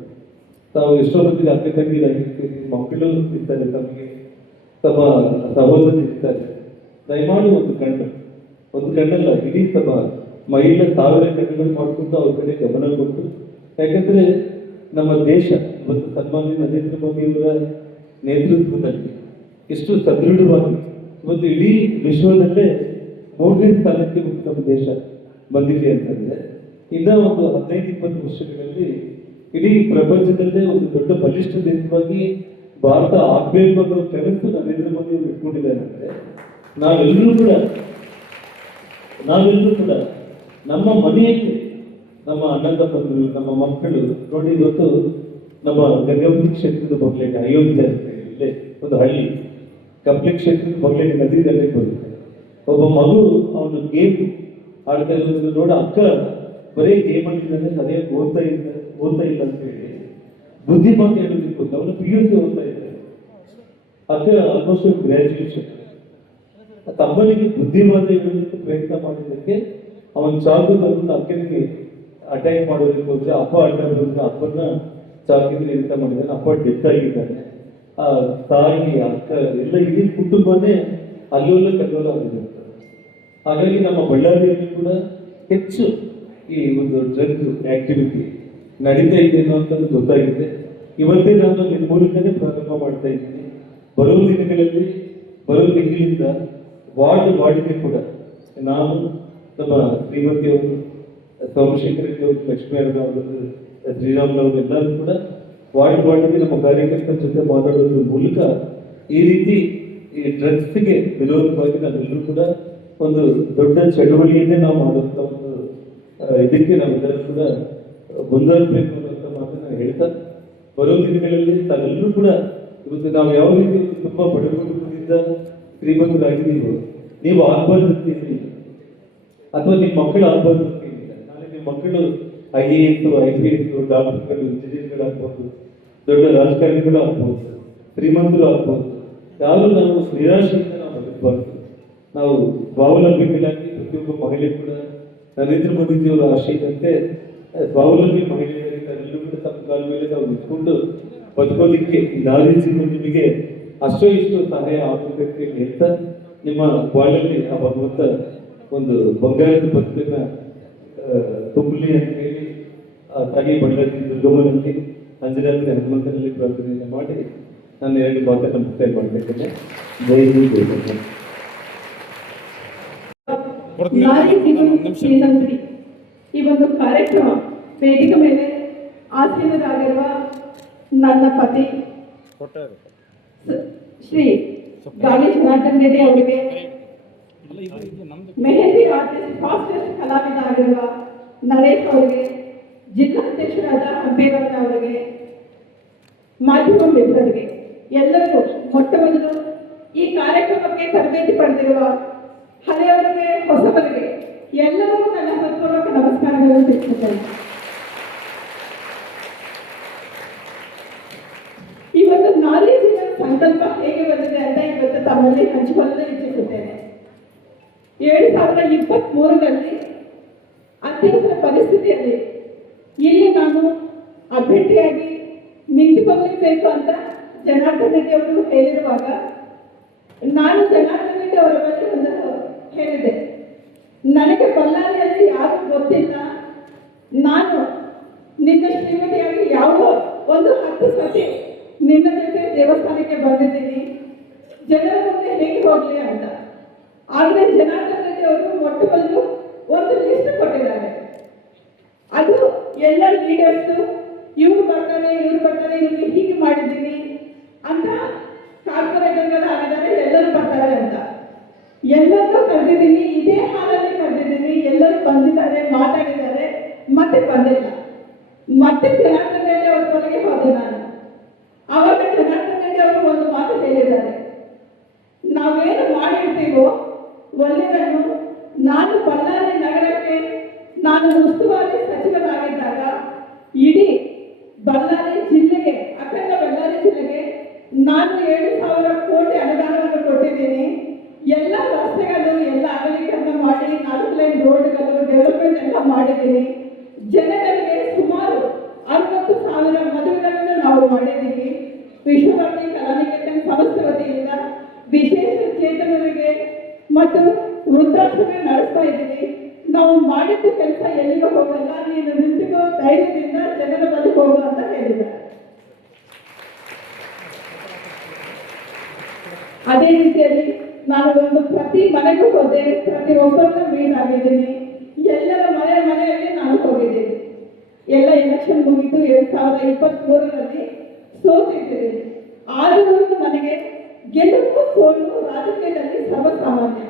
ತಾವು ಎಷ್ಟೋ ಮಂದಿ ಅಕ್ಕ ತಂಗಿರಾಗಿರ್ತೀರಿ, ಮಕ್ಕಳು ಇರ್ತಾರೆ, ತಮಗೆ ತಮ್ಮ ಸಹೋದರರು ಇರ್ತಾರೆ. ದಯಮಾಡಿ ಒಂದು ಕಣ್ಣಲ್ಲ ಇಡೀ ತಮ್ಮ ಮಹಿಳೆ 1000 ಕಣ್ಣುಗಳು ಮಾಡಿಕೊಂಡು ಅವ್ರ ಕಡೆ ಗಮನ ಕೊಟ್ಟು, ಯಾಕಂದ್ರೆ ನಮ್ಮ ದೇಶ ಇವತ್ತು ಸನ್ಮಾನ್ಯ ನರೇಂದ್ರ ಮೋದಿ ಅವರ ನೇತೃತ್ವದಲ್ಲಿ ಎಷ್ಟು ಸದೃಢವಾಗಿ ಇವತ್ತು ಇಡೀ ವಿಶ್ವದಲ್ಲೇ 3ನೇ ಸ್ಥಾನಕ್ಕೆ ನಮ್ಮ ದೇಶ ಬಂದಿದೆ ಅಂತಂದ್ರೆ, ಇನ್ನ ಒಂದು 15-20 ವರ್ಷಗಳಲ್ಲಿ ಇಡೀ ಪ್ರಪಂಚದಲ್ಲೇ ಒಂದು ದೊಡ್ಡ ಬಲಿಷ್ಠ ದೇಶವಾಗಿ ಭಾರತ ಆಗ್ಬೇಕು ಅನ್ನೋ ಕನಸು ನರೇಂದ್ರ ಮೋದಿ ಅವರು ಇಟ್ಕೊಂಡಿದ್ದಾರೆ. ಅಂದ್ರೆ ನಾವೆಲ್ಲರೂ ಕೂಡ ನಮ್ಮ ಮನೆಯಲ್ಲಿ ನಮ್ಮ ಅಣ್ಣ ತಮ್ಮಂದಿರು, ನಮ್ಮ ಮಕ್ಕಳು ನೋಡಿ, ಇವತ್ತು ನಮ್ಮ ಗಂಗಾವತಿ ಕ್ಷೇತ್ರದ ಬಗ್ಲೆಗೆ ಅಯೋಧ್ಯೆ ಇಲ್ಲೇ ಒಂದು ಹಳ್ಳಿ, ಕಪ್ಲಿ ಕ್ಷೇತ್ರದ ಬಗ್ಲೆಗೆ ನದಿ ದಂಡೆಗೆ ಬರುತ್ತೆ. ಒಬ್ಬ ಮಗು ಅವನು ಗೇಮ್ ಆಡ್ತಾ ಇರೋದನ್ನು ನೋಡಿ ಅಕ್ಕ ಬರೀ ಗೇಮ್ ಆಗಿದ್ದಾನೆ, ಸರಿಯಾಗಿ ಓದ್ತಾ ಇಲ್ಲ ಅಂತ ಹೇಳಿ ಬುದ್ಧಿಮಾತು ಹೇಳೋದಕ್ಕೆ ಅವನು PUC ಓದ್ತಾ ಇದ್ದಾರೆ. ಅಕ್ಕ ಆಲ್ಮೋಸ್ಟ್ ಗ್ರಾಜುಯೇಷನ್. ತಮ್ಮನಿಗೆ ಬುದ್ಧಿವಾದ ಹೇಳೋದಕ್ಕೆ ಪ್ರಯತ್ನ ಮಾಡಿದ್ದಕ್ಕೆ ಅವನ ಚಾಕು ಅಕ್ಕನಿಗೆ ಅಟ್ಯಾಕ್ ಮಾಡೋದಕ್ಕೆ ಹೋದ್ರೆ ಅಪ್ಪ ಅಡ್ಡ ಬಂದು ಅಪ್ಪನ ಚಾಕಿಂದ ಇರ್ತ ಮಾಡಿದ್ದಾನೆ. ಅಪ್ಪ ಡೆತ್ ಆಗಿದ್ದಾನೆ. ಆ ತಾಯಿ, ಅಕ್ಕ ಎಲ್ಲ ಇಡೀ ಕುಟುಂಬನೇ ಅಲ್ಲೋಲ ಕಲ್ಲೋಲ ಆಗಿರುತ್ತೆ. ಹಾಗಾಗಿ ನಮ್ಮ ಬಳ್ಳಾರಿಯಲ್ಲಿ ಕೂಡ ಹೆಚ್ಚು ಈ ಒಂದು ಡ್ರಗ್ ಆಕ್ಟಿವಿಟಿ ನಡೀತಾ ಇದೆ ಅನ್ನೋಂಥದ್ದು ಗೊತ್ತಾಗಿದೆ. ಇವತ್ತೇ ನಾನು ನಿಮ್ಮ ಮೂಲಕನೇ ಪ್ರಾರಂಭ ಮಾಡ್ತಾ ಇದ್ದೀನಿ. ಬರೋ ದಿನಗಳಲ್ಲಿ, ಬರೋ ತಿಂಗಳಿಂದ ವಾರ್ಡ್ಗೆ ಕೂಡ ನಾವು ನಮ್ಮ ಶ್ರೀಮತಿಯವರು, ಸೋಮಶೇಖರ ರೆಡ್ಡಿ ಅವರು, ಲಕ್ಷ್ಮೀನಾರಾಯಣ ಅವರು, ಶ್ರೀರಾಮ್ನವರು ಎಲ್ಲರೂ ಕೂಡ ವಾರ್ಡ್ಗೆ ನಮ್ಮ ಕಾರ್ಯಕರ್ತರ ಜೊತೆ ಮಾತಾಡೋದ್ರ ಮೂಲಕ ಈ ರೀತಿ ಈ ಡ್ರಗ್ಸ್ಗೆ ವಿರೋಧವಾಗಿ ನಾವೆಲ್ಲರೂ ಕೂಡ ಒಂದು ದೊಡ್ಡ ಚಳವಳಿಯನ್ನೇ ನಾವು ಮಾಡುವಂತ ಒಂದು ಇದಕ್ಕೆ ನಾವೆಲ್ಲರೂ ಕೂಡ ಮುಂದಾಗಬೇಕು ಅನ್ನೋಂಥ ಮಾತನ್ನ ಹೇಳ್ತಾ, ಬರೋ ದಿನಗಳಲ್ಲಿ ತಾವೆಲ್ಲರೂ ಕೂಡ ಇವತ್ತು ನಾವು ಯಾವ ರೀತಿ ತುಂಬಾ ಬಡವರಿಂದ ಶ್ರೀಮಂತರಾಗಿದ್ದೀವೋ ನೀವು ಆಗ್ಬಾರ್ದು ಅಥವಾ ನಿಮ್ಮ ಮಕ್ಕಳು ಆಗ್ಬಾರ್ದು ಅಂತ ಏನಿಲ್ಲ. ನಾಳೆ ನಿಮ್ಮ ಮಕ್ಕಳು IAS, IPS, ಡಾಕ್ಟರ್ಗಳು, ಇಂಜಿನಿಯರ್ಗಳಾಗ್ಬೋದು, ದೊಡ್ಡ ರಾಜಕಾರಣಿಗಳು ಆಗ್ಬೋದು, ಶ್ರೀಮಂತರು ಆಗ್ಬೋದು. ಯಾರು ನಾವು ನಿರಾಶೆಯಿಂದ ನಾವು ಬದುಕಬಾರ್ದು. ನಾವು ಸ್ವಾವಲಂಬಿಗಳಾಗಿ ಪ್ರತಿಯೊಬ್ಬ ಮಹಿಳೆ ಕೂಡ ನರೇಂದ್ರ ಮೋದಿಜಿಯವರ ಆಶಯದಂತೆ ಸ್ವಾವಲಂಬಿ ಮಹಿಳೆಯರಿಗೆ ಎಲ್ಲರೂ ಕೂಡ ತಮ್ಮ ಕಾಲ ಮೇಲೆ ನಾವು ನಿಂತ್ಕೊಂಡು ಬದುಕೋದಿಕ್ಕೆ ನಾರಿ ನಿಮಗೆ ಅಷ್ಟೋ ಇಷ್ಟು ಸಹಾಯ ಆಗಬೇಕಂತ ಹೇಳ್ತಾ, ನಿಮ್ಮ ಬಾಳಲ್ಲಿ ಆ ಭಗವಂತ ಒಂದು ಬಂಗಾರದ ಬದುಕನ್ನ ತುಂಬಲಿ ಅಂತ ಹೇಳಿ ತಾಯಿ ಬಳ್ಳಾರಿ ದುರ್ಗಮ್ಮನಲ್ಲಿ, ಅಂಜನಾದ್ರಿ ಹನುಮಂತನಲ್ಲಿ ಪ್ರಾರ್ಥನೆಯನ್ನು ಮಾಡಿ ನಾನು 2 ಮಾತನ್ನು ಮುಕ್ತಾಯ ಮಾಡಬೇಕಂದ್ರೆ ಜೈ ಹಿಂದ್, ಜೈ ಕರ್ನಾಟಕ. ಶ್ರೀನಂದ್ರಿ ಈ ಒಂದು ಕಾರ್ಯಕ್ರಮ ವೇದಿಕೆ ಮೇಲೆ ಆಸೀನರಾಗಿರುವ ನನ್ನ ಪತಿ ಶ್ರೀ ಗಾಳಿ ಜನಾರ್ದನ್ ರೆಡ್ಡಿ ಅವರಿಗೆ, ಮೆಹಂದಿ ಆರ್ಟಿಸ್ಟ್ ಫಾಸ್ಟೆಸ್ಟ್ ಕಲಾವಿದ ಆಗಿರುವ ನರೇಶ್ ಅವರಿಗೆ, ಜಿಲ್ಲಾಧ್ಯಕ್ಷರಾದ ಹಂಪೇಗೌಡ ಅವರಿಗೆ, ಮಾಧ್ಯಮ ಮಿತ್ರರಿಗೆ, ಎಲ್ಲರೂ ಮೊಟ್ಟ ಮೊದಲು ಈ ಕಾರ್ಯಕ್ರಮಕ್ಕೆ ತರಬೇತಿ ಪಡೆದಿರುವ ಹಳೆಯವರಿಗೆ, ಹೊಸಬರಿಗೆ ಎಲ್ಲರೂ ನನ್ನ ಹೃತ್ಪೂರ್ವಕ ನಮಸ್ಕಾರಗಳನ್ನು ತಿಳಿಸುತ್ತೇನೆ. ಈ ಒಂದು ನಾಲೆಜಿನ ಸಂಕಲ್ಪ ಹೇಗೆ ಬಂದಿದೆ ಅಂತ ಇವತ್ತು ತಮ್ಮಲ್ಲಿ ಹಂಚಿಕೊಳ್ಳಲು ಇಚ್ಛಿಸುತ್ತೇನೆ. 2023ರಲ್ಲಿ ಅತ್ಯಂತ ಪರಿಸ್ಥಿತಿಯಲ್ಲಿ ಇಲ್ಲಿ ನಾನು ಅಭ್ಯರ್ಥಿಯಾಗಿ ನಿಂತುಕೊಳ್ಳಬೇಕು ಅಂತ ಜನಾರ್ದನ್ ರೆಡ್ಡಿ ಅವರು ಹೇಳಿರುವಾಗ ನಾನು ಜನಾರ್ದನ್ ರೆಡ್ಡಿ ಅವರ ಬಗ್ಗೆ ಒಂದು ಹೇಳಿದೆ. ನನಗೆ ಬಳ್ಳಾರಿಯಲ್ಲಿ ಯಾರು ಗೊತ್ತಿಲ್ಲ, ನಾನು ನಿನ್ನ ಶ್ರೀಮತಿಯಾಗಿ ಯಾವುದೋ ಒಂದು 10 ಸತಿ ನಿನ್ನ ಜೊತೆ ದೇವಸ್ಥಾನಕ್ಕೆ ಬಂದಿದ್ದೀನಿ, ಜನರ ಮುಂದೆ ಹೇಗೆ ಹೋಗ್ಲಿ ಅಂತ. ಆದರೆ ಜನಾರ್ದನ್ ರೆಡ್ಡಿ ಅವರು ಮೊಟ್ಟ ಮೊದಲು ಒಂದು ಲಿಸ್ಟ್ ಕೊಟ್ಟಿದ್ದಾರೆ. ಅದು ಎಲ್ಲ ಲೀಡರ್ಸ್ ಇವ್ರು ಬರ್ತಾರೆ ಇವ್ರಿಗೆ ಹೀಗೆ ಮಾಡಿದ್ದೀನಿ ಅಂತ, ಕಾರ್ಪೊರೇಟರ್ಗಳು ಆಗಿದ್ದಾರೆ, ಎಲ್ಲರೂ ಬರ್ತಾರೆ ಅಂತ. ಎಲ್ಲರೂ ಕರೆದಿದ್ದೀನಿ, ಇದೇ ಹಾಲಲ್ಲಿ ಕರೆದಿದ್ದೀನಿ, ಎಲ್ಲರೂ ಬಂದಿದ್ದಾರೆ, ಮಾತಾಡಿದ್ದಾರೆ, ಮತ್ತೆ ಬಂದಿಲ್ಲ. ಮತ್ತೆ ಜನಾರ್ದನ್ ರೆಡ್ಡಿ ಅವ್ರ ಕೊನೆಗೆ ಹೋದೆ ನಾನು. ಆವಾಗ ಜನಾರ್ದನ್ ರೆಡ್ಡಿ ಅವರು ಒಂದು ಮಾತು ಹೇಳಿದ್ದಾರೆ, ನಾವೇನು ಮಾಡಿರ್ತೀವೋ ಒಳ್ಳೆಯದನ್ನು, ನಾನು ಬಳ್ಳಾರಿ ನಗರಕ್ಕೆ ನಾನು ಉಸ್ತುವಾರಿ ಸಚಿವರಾಗಿದ್ದಾಗ ಇಡೀ ಬಳ್ಳಾರಿ ಜಿಲ್ಲೆಗೆ, ಅಖಂಡ ಬಳ್ಳಾರಿ ಜಿಲ್ಲೆಗೆ ನಾನು 7,000 ಕೋಟಿ ಅನುದಾನವನ್ನು ಕೊಟ್ಟಿದ್ದೀನಿ. ಎಲ್ಲ ರಸ್ತೆಗಳು ಎಲ್ಲ ಅಗಲೀಕರಣ ಮಾಡಿ 4 ಲೈನ್ ರೋಡ್ಗಳು ಡೆವಲಪ್ಮೆಂಟ್ ಎಲ್ಲ ಮಾಡಿದ್ದೀನಿ. ಜನಗಳಿಗೆ ಸುಮಾರು 60,000 ಮದುವೆಗಳನ್ನು ನಾವು ಮಾಡಿದ್ದೀವಿ. ವಿಶ್ವಭಾರತಿ ಕಲಾನಿಕೇತನ ಸಂಸ್ಥೆ ವತಿಯಿಂದ ವಿಶೇಷ ಚೇತನರಿಗೆ ಮತ್ತು ವೃದ್ಧಾಶ್ರಮ ನಡೆಸ್ತಾ ಇದ್ದೀವಿ. ನಾವು ಮಾಡಿದ ಕೆಲಸ ಎಲ್ಲಿಗೂ ಹೋಗಲ್ಲ, ನೀನು ನಿಂತಿಗೋ, ಧೈರ್ಯದಿಂದ ಜನರ ಬಳಿ ಹೋಗು ಅಂತ ಹೇಳಿದ್ದಾರೆ. ಅದೇ ರೀತಿಯಲ್ಲಿ ನಾನು ಒಂದು ಪ್ರತಿ ಮನೆಗೂ ಹೋದೆ, ಪ್ರತಿ ಒಬ್ಬರನ್ನ ಮೀಟ್ ಆಗಿದ್ದೀನಿ, ಎಲ್ಲರ ಮನೆಯಲ್ಲಿ ನಾನು ಹೋಗಿದ್ದೀನಿ. ಎಲ್ಲ ಎಲೆಕ್ಷನ್ ಮುಗಿದು 2023ರಲ್ಲಿ ಸೋತಿದ್ದೀನಿ. ಆದರೂ ನನಗೆ ಗೆಲುವು ಸೋಲು ರಾಜಕೀಯದಲ್ಲಿ ಸರ್ವಸಾಮಾನ್ಯ.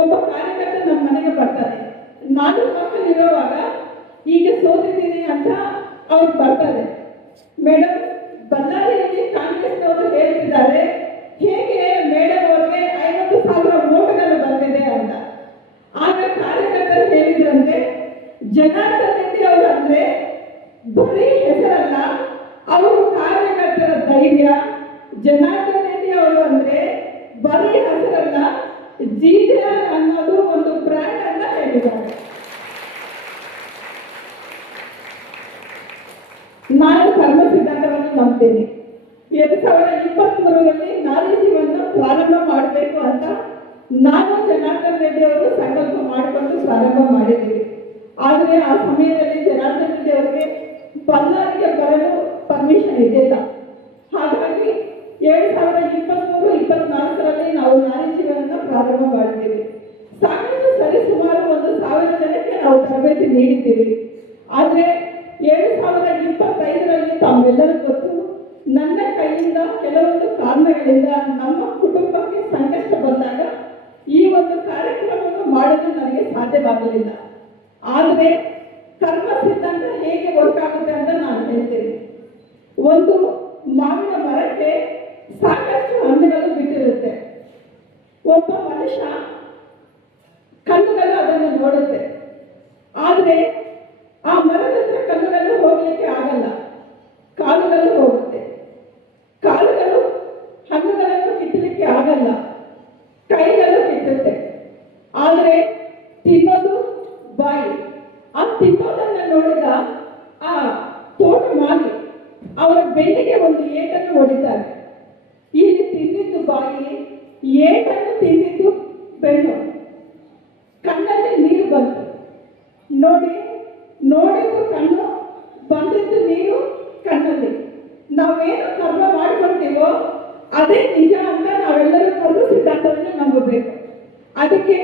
ಒಬ್ಬ ಕಾರ್ಯಕರ್ತ ನಮ್ಮ ಮನೆಗೆ ಬರ್ತಾರೆ, ನಾನು ಮಕ್ಕಳಿರುವಾಗ ಈಗ ಸೋತಿದ್ದೀನಿ ಅಂತ ಅವ್ರು ಬರ್ತಾರೆ. ಮೇಡಮ್, ಬಳ್ಳಾರಿಯಲ್ಲಿ ಕಾಂಗ್ರೆಸ್ನವರು ಹೇಳ್ತಿದ್ದಾರೆ, ಹೇಗೆ ಮೇಡಮ್ ಅವ್ರಿಗೆ 50,000 ವೋಟ್ಗಳು ಬಂದಿದೆ ಅಂತ. ಆಗ ಕಾರ್ಯಕರ್ತರು ಹೇಳಿದ್ರಂತೆ, ಜನಾರ್ದನ್ ರೆಡ್ಡಿ ಅವರು ಅಂದ್ರೆ ಬರೀ ಹೆಸರಲ್ಲ, ಅವರು ಕಾರ್ಯಕರ್ತರ ಧೈರ್ಯ. ಜನಾರ್ದನ್ ರೆಡ್ಡಿ ಅವರು ಅಂದ್ರೆ ಬರೀ ಹೆಸರಲ್ಲ, GJR ಅನ್ನೋದು ಒಂದು ಬ್ರ್ಯಾಂಡ್ ಅಂತ ಹೇಳಿದ್ದಾರೆ. ನಾನು ಕರ್ಮ ಸಿದ್ಧಾಂತವನ್ನು ನಂಬ್ತೀನಿ. 2023ರಲ್ಲಿ ನಾಲೆಜಿವನ್ನು ಪ್ರಾರಂಭ ಮಾಡಬೇಕು ಅಂತ ನಾನು ಜನಾರ್ದನ್ ರೆಡ್ಡಿ ಅವರು ಸಂಕಲ್ಪ ಮಾಡಿಕೊಂಡು ಪ್ರಾರಂಭ ಮಾಡಿದ್ದೀವಿ. ಆದರೆ ಆ ಸಮಯದಲ್ಲಿ ಜನಾರ್ದನ್ ರೆಡ್ಡಿ ಅವರಿಗೆ ಬಳ್ಳಾರಿಗೆ ಬರಲು ಪರ್ಮಿಷನ್ ಇದ್ದಿಲ್ಲ. ಹಾಗಾಗಿ 2023-24ರಲ್ಲಿ ನಾವು ನಾರಿ ಜೀವನ ಪ್ರಾರಂಭ ಮಾಡಿದ್ದೀವಿ. ಸಾಕಷ್ಟು ಸರಿಸುಮಾರು 1,000 ಜನಕ್ಕೆ ನಾವು ತರಬೇತಿ ನೀಡಿದ್ದೀವಿ. ಆದರೆ 2025ರಲ್ಲಿ ತಮ್ಮೆಲ್ಲರಿಗೂ ಗೊತ್ತು, ನನ್ನ ಕೈಯಿಂದ ಕೆಲವೊಂದು ಕಾರಣಗಳಿಂದ ನಮ್ಮ ಕುಟುಂಬಕ್ಕೆ ಸಂಕಷ್ಟ ಬಂದಾಗ ಈ ಒಂದು ಕಾರ್ಯಕ್ರಮವನ್ನು ಮಾಡಲು ನನಗೆ ಸಾಧ್ಯವಾಗಲಿಲ್ಲ. ಆದರೆ ಕರ್ಮ ಸಿದ್ಧಾಂತ ಹೇಗೆ ವರ್ಕ್ ಆಗುತ್ತೆ ಅಂತ ನಾನು ಹೇಳ್ತೇನೆ. ಒಂದು ಮಾವಿನ ಮರಕ್ಕೆ ಸಾಕಷ್ಟು ಹಣ್ಣುಗಳು ಬಿಟ್ಟಿರುತ್ತೆ. ಒಬ್ಬ ಮನುಷ್ಯ ಕಣ್ಣುಗಳು ಅದನ್ನು ನೋಡುತ್ತೆ, ಆದರೆ ಆ ಮರದ ಹತ್ರ ಕಣ್ಣುಗಳು ಹೋಗ್ಲಿಕ್ಕೆ ಆಗಲ್ಲ, ಕಾಲುಗಳು ಹೋಗುತ್ತೆ. ಕಾಲುಗಳು ಹಣ್ಣುಗಳನ್ನು ಕಿತ್ತಲಿಕ್ಕೆ ಆಗಲ್ಲ, ಕೈಗಳು ಕಿತ್ತುತ್ತೆ. ಆದರೆ ತಿನ್ನೋದು ಬಾಯಿ. ಆ ತಿನ್ನೋದನ್ನು ನೋಡಿದ ಆ ತೋಟ ಮಾಲಿ ಅವರ ಬೆನ್ನಿಗೆ ಒಂದು ಏಟನ್ನು ಹೊಡಿತಾರೆ. ಇಲ್ಲಿ ತಿಂದಿದ್ದು ಬಾಯಿ, ಏಟನ್ನು ತಿಂದಿದ್ದು ಬೆನ್ನು. ಕಣ್ಣಲ್ಲಿ ನೀರು ಬಂತು. ನೋಡಿದ್ದು ಕಣ್ಣು, ಬಂದಿದ್ದು ನೀರು ಕಣ್ಣಲ್ಲಿ. ನಾವೇನು ಕರ್ಮ ಮಾಡ್ಕೊಳ್ತೀವೋ ಅದೇ ನಿಜ ಅಂತ ನಾವೆಲ್ಲರೂ ಕರ್ಮ ಸಿದ್ಧಾಂತವನ್ನು ನಂಬಬೇಕು. ಅದಕ್ಕೆ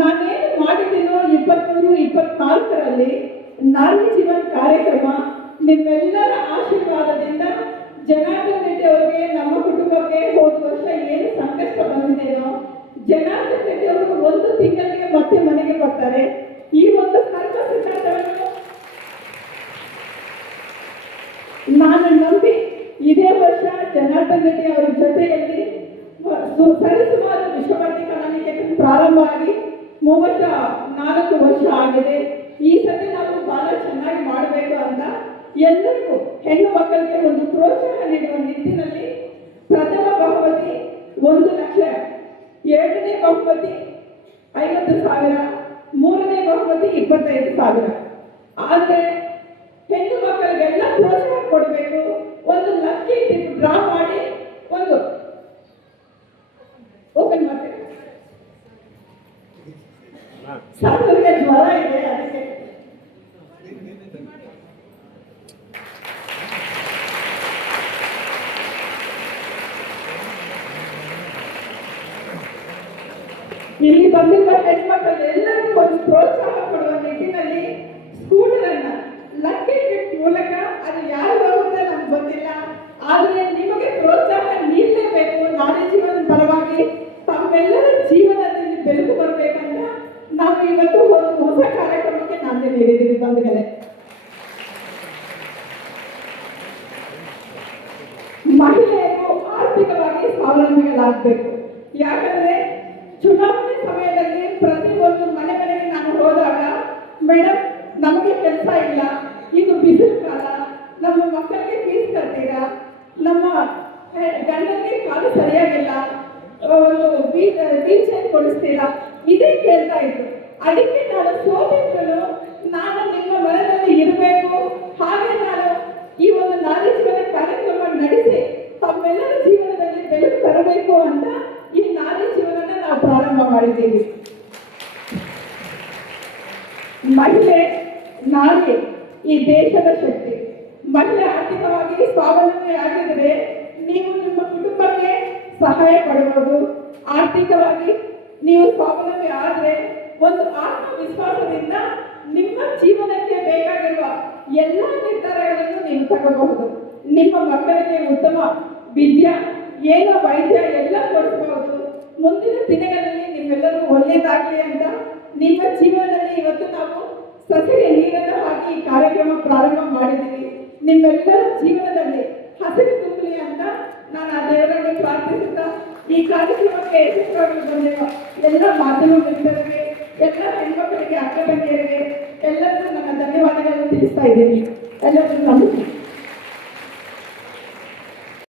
ನಾನೇನು ಮಾಡಿದ್ದೀನೋ 23-24ರಲ್ಲಿ ನಾರಿ ಜೀವನ್ ಕಾರ್ಯಕ್ರಮ ನಿಮ್ಮೆಲ್ಲರ ಆಶೀರ್ವಾದದಿಂದ ಜನಾರ್ದನ್ ರೆಡ್ಡಿ ಅವರಿಗೆ, ನಮ್ಮ ಕುಟುಂಬಕ್ಕೆ ಹೋದ ವರ್ಷ ಏನು ಸಂಕಷ್ಟ ಬಂದಿದೆಯೋ, ಜನಾರ್ದನ್ ರೆಡ್ಡಿ ಅವರು 1 ತಿಂಗಳಿಗೆ ಮತ್ತೆ ಮನೆಗೆ ಬರ್ತಾರೆ. ಈ ಒಂದು ಕರ್ಮ ಸಿದ್ಧಾಂತವನ್ನು ನಾನು ನಂಬಿ ಇದೇ ವರ್ಷ ಜನಾರ್ದನ್ ರೆಡ್ಡಿ ಅವರ ಜೊತೆಯಲ್ಲಿ ಸರಿಸುಮಾರು ವಿಶ್ವಭಾರತಿ ಕಲಾನಿಕೇತನ ಪ್ರಾರಂಭ ಆಗಿ 34 ವರ್ಷ ಆಗಿದೆ. ಈ ಸತಿ ನಾವು ಬಹಳ ಚೆನ್ನಾಗಿ ಮಾಡಬೇಕು ಅಂತ ಎಲ್ಲರಿಗೂ ಹೆಣ್ಣು ಮಕ್ಕಳಿಗೆ ಒಂದು ಪ್ರೋತ್ಸಾಹ ನೀಡುವ ನಿಟ್ಟಿನಲ್ಲಿ ಪ್ರಥಮ ಬಹುಮತಿ 1 ಲಕ್ಷ, 2ನೇ ಬಹುಮತಿ 50,000, 3ನೇ ಬಹುಮತಿ 25,000. ಆದರೆ ಹೆಣ್ಣು ಮಕ್ಕಳಿಗೆಲ್ಲ ಪ್ರೋತ್ಸಾಹ ಕೊಡಬೇಕು. ಒಂದು ಲಕ್ಕಿ ಡ್ರಾ ಮಾಡಿ ಒಂದು ಓಪನ್ ಮಾಡ್ತೇವೆ. ಸಾಕರಿಗೆ ಜ್ವರ ಇದೆ, ಅದಕ್ಕೆ ಇಲ್ಲಿ ಬಂದಿರುವ ಹೆಣ್ಮಕ್ಕಳು ಎಲ್ಲರಿಗೂ ಒಂದು ಪ್ರೋತ್ಸಾಹ ಕೊಡುವ ನಿಟ್ಟಿನಲ್ಲಿ ಸ್ಕೂಟರನ್ನ ಲಕ್ಕಿ ಗಿಫ್ಟ್ ಮೂಲಕ, ಅದು ಯಾರು ಹೋಗುತ್ತೆ ನಮ್ಗೆ ಗೊತ್ತಿಲ್ಲ, ಆದರೆ ನಿಮಗೆ ಪ್ರೋತ್ಸಾಹ ನೀಡಲೇಬೇಕು. ನಾರಿ ಜೀವನ ಪರವಾಗಿ ತಮ್ಮೆಲ್ಲರ ಜೀವನದಲ್ಲಿ ಬೆಳಕು ಬರಬೇಕಂತ ನಾವು ಇವತ್ತು ಒಂದು ಹೊಸ ಕಾರ್ಯಕ್ರಮಕ್ಕೆ ನಾಂದಿ ನೀಡಿದ್ದೀವಿ. ಬಂಧುಗಳೇ, ಮಹಿಳೆಯರು ಆರ್ಥಿಕವಾಗಿ ಸ್ವಾವಲಂಬಿಗಳಾಗಬೇಕು. ಯಾಕಂದ್ರೆ ಚುನಾವಣೆ ಸಮಯದಲ್ಲಿ ಪ್ರತಿಯೊಂದು ಮನೆಗೆ ನಾನು ಹೋದಾಗ, ಮೇಡಮ್ ನಮಗೆ ಕೆಲಸ ಇಲ್ಲ, ಇದು ಬಿಸಿಲು ಕಾಲ, ನಮ್ಮ ಮಕ್ಕಳಿಗೆ ಫೀಸ್ ಕಟ್ತೀರಾ, ನಮ್ಮ ಗಂಡನಿಗೆ ಕಾಲು ಸರಿಯಾಗಿಲ್ಲ, ಒಂದು ವೀಲ್ ಚೇರ್ ಕೊಡಿಸ್ತೀರಾ, ಇದೇ ಕೇಳ್ತಾ ಇದ್ರು. ಅದಕ್ಕೆ ನಾನು ಸೋತಿದ್ರು, ನಾನು ನಿಮ್ಮ ಮನೆಯಲ್ಲಿ ಇರಬೇಕು, ಹಾಗೆ ನಾನು ಈ ಒಂದು ನಾರಿ ಜೀವನ ಕಾರ್ಯಕ್ರಮ ನಡೆಸಿ ತಮ್ಮೆಲ್ಲರ ಜೀವನದಲ್ಲಿ ಬೆಳಕು ತರಬೇಕು ಅಂತ ಈ ನಾರಿ ಜೀವನ ನಾವು ಪ್ರಾರಂಭ ಮಾಡಿದ್ದೀವಿ. ಮಹಿಳೆ ನಾರಿ ಈ ದೇಶದ ಶಕ್ತಿ. ಮಹಿಳೆ ಆರ್ಥಿಕವಾಗಿ ಸ್ವಾವಲಂಬಿ ಆಗಿದ್ರೆ ನೀವು ನಿಮ್ಮ ಕುಟುಂಬಕ್ಕೆ ಸಹಾಯ ಪಡೆಯಬಹುದು. ಆರ್ಥಿಕವಾಗಿ ನೀವು ಸ್ವಾವಲಂಬಿ ಆದರೆ ಒಂದು ಆತ್ಮವಿಶ್ವಾಸದಿಂದ ನಿಮ್ಮ ಜೀವನಕ್ಕೆ ಬೇಕಾಗಿರುವ ಎಲ್ಲ ನಿರ್ಧಾರಗಳನ್ನು ನೀವು ತಗೋಬಹುದು. ನಿಮ್ಮ ಮಕ್ಕಳಿಗೆ ಉತ್ತಮ ವಿದ್ಯೆ, ಏನೋ ವೈದ್ಯ ಎಲ್ಲ ಕೊಡಿಸಬಹುದು. ಮುಂದಿನ ದಿನಗಳಲ್ಲಿ ನಿಮ್ಮೆಲ್ಲರೂ ಒಳ್ಳೆಯದಾಗಲಿ ಅಂತ ನಿಮ್ಮ ಜೀವನದಲ್ಲಿ ಇವತ್ತು ನಾವು ಸಸಿಗೆ ನೀರನ್ನು ಹಾಕಿ ಈ ಕಾರ್ಯಕ್ರಮ ಪ್ರಾರಂಭ ಮಾಡಿದ್ದೀವಿ. ನಿಮ್ಮೆಲ್ಲರ ಜೀವನದಲ್ಲಿ ಹಸಿರು ತುಂಬಲಿ ಅಂತ ನಾನು ಆ ದೇವರಲ್ಲಿ ಪ್ರಾರ್ಥಿಸುತ್ತಾ ಈ ಕಾರ್ಯಕ್ರಮಕ್ಕೆ ಯಶಸ್ವಿಯಾಗಿ ಬಂದಿರುವ ಎಲ್ಲ ಮಾಧ್ಯಮ ಮಿತ್ರರಿಗೆ, ಎಲ್ಲ ಹೆಣ್ಮಕ್ಕಳಿಗೆ, ಅಕ್ಕ ತಂಗಿಯರಿಗೆ ಎಲ್ಲರಿಗೂ ನನ್ನ ಧನ್ಯವಾದಗಳನ್ನು ತಿಳಿಸ್ತಾ ಇದ್ದೀನಿ. ಎಲ್ಲರಿಗೂ ನಮಸ್ಕಾರ.